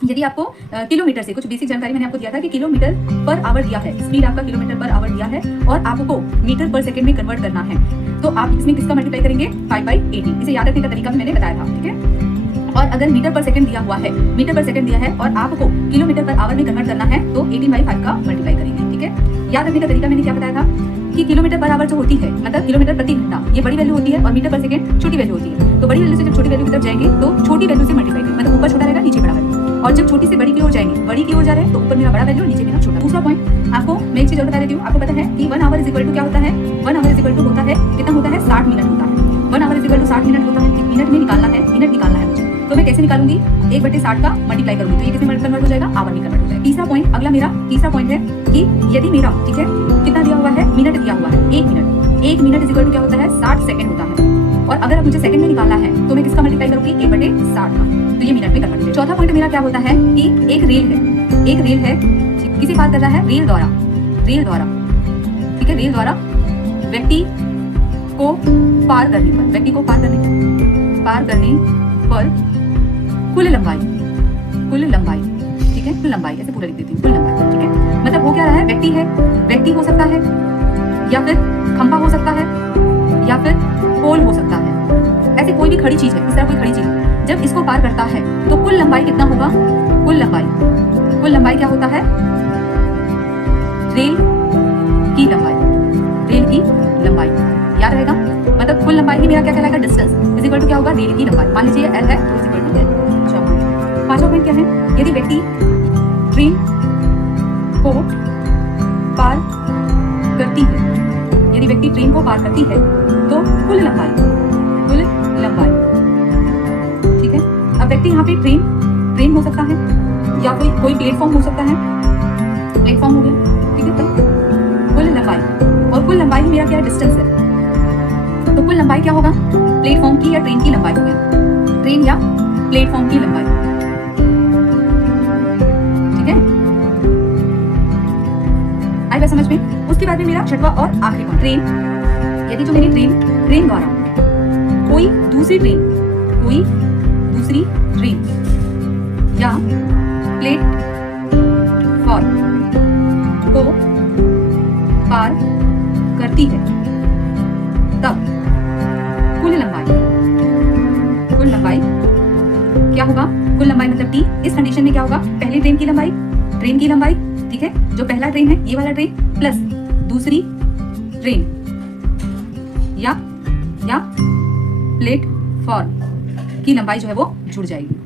यदि आपको किलोमीटर से कुछ बेसिक जानकारी मैंने आपको दिया था कि किलोमीटर पर आवर दिया है, स्पीड आपका किलोमीटर पर आवर दिया है और आपको मीटर पर सेकंड में कन्वर्ट करना है, तो आप इसमें किसका मल्टीप्लाई करेंगे 5/80। इसे याद रखने का तरीका भी मैंने बताया था, ठीक है। और अगर मीटर पर सेकंड दिया हुआ है, मीटर पर सेकंड दिया है और आपको किलोमीटर पर आवर में कन्वर्ट करना है तो 18/5 का मल्टीप्लाई करेंगे, ठीक है। याद रखने का तरीका मैंने क्या बताया था कि किलोमीटर पर आवर जो होती है मतलब किलोमीटर प्रति घंटा, ये बड़ी वैल्यू होती है और मीटर पर सेकंड छोटी वैल्यू होती है। तो बड़ी वैल्यू से जब छोटी वैल्यू की तरफ जाएंगे तो छोटी वैल्यू से मल्टीप्लाई करेंगे, मतलब ऊपर छोटा रहेगा नीचे बड़ा रहेगा। और जब छोटी से बड़ी की ओर जाएंगे, बड़ी की ओर जा रहे हैं तो ऊपर मेरा बड़ा वैल्यू नीचे मेरा छोटा। दूसरा पॉइंट आपको मैं एक चीज और बता देती हूँ। आपको पता है कि 1 आवर इज इक्वल टू क्या होता है, 1 आवर इज इक्वल टू होता है कितना होता है 60 मिनट होता है। 1 hour is equal to 60 minute होता है। मिनट में निकालना है, मिनट निकालना है मुझे, तो मैं कैसे निकालूंगी 1/60 का मल्टीप्लाई करूंगी तो ये किसमें कन्वर्ट हो जाएगा, आवर में कन्वर्ट हो जाएगा। तीसरा पॉइंट, अगला मेरा तीसरा पॉइंट है कि यदि मेरा ठीक है कितना दिया हुआ है, मिनट दिया हुआ है, 1 minute, 1 minute is equal to क्या होता है 60 सेकंड होता है। और अगर अब मुझे सेकंड में निकालना है तो मैं किसका मल्टीप्लाई करूंगी 1/60 का, तो ये मिनट में कन्वर्ट हो जाएगा। चौथा पॉइंट मेरा क्या होता है कि एक रेल है किसे पार कर रहा है, रेल द्वारा, ठीक है, रेल द्वारा व्यक्ति को पार करने पर कुल लंबाई, ठीक है, कुल लंबाई ऐसे पूरा लिख देती हूँ, कुल लंबाई, ठीक है। मतलब हो क्या रहा है, व्यक्ति हो सकता है या फिर खंभा हो सकता है या फिर पोल हो सकता है, ऐसे कोई भी खड़ी चीज है, इस तरह कोई खड़ी चीज है, जब इसको पार करता है तो कुल लंबाई कितना होगा, कुल लंबाई क्या होता है, रेल की लंबाई, याद रहेगा। मतलब कुल लंबाई ही मेरा क्या कहलाएगा, डिस्टेंस इज इक्वल टू क्या होगा, रेल की लंबाई। मान लीजिए एल है तो इज इक्वल टू एल। पांचवा पॉइंट क्या है, यदि व्यक्ति ट्रेन को पार करती है तो कुल लंबाई, ठीक है। अब व्यक्ति यहाँ पे ट्रेन हो सकता है या कोई प्लेटफॉर्म हो सकता है, प्लेटफॉर्म हो गया, ठीक है। तो कुल लंबाई, और कुल लंबाई मेरा क्या डिस्टेंस है, तो कुल लंबाई क्या होगा, प्लेटफॉर्म की या ट्रेन की लंबाई हो गया, ट्रेन या प्लेटफॉर्म की लंबाई, ठीक है। आई बात समझ में। उसके बाद में मेरा छठवां और आखिरी पॉइंट, ट्रेन, यदि जो मेरी ट्रेन द्वारा कोई दूसरी ट्रेन या प्लेटफॉर्म को पार करती है तब कुल लंबाई क्या होगा, कुल लंबाई मतलब टी। इस कंडीशन में क्या होगा, पहली ट्रेन की लंबाई, ठीक है, जो पहला ट्रेन है ये वाला ट्रेन प्लस दूसरी ट्रेन या प्लेटफॉर्म की लंबाई जो है वो जुड़ जाएगी।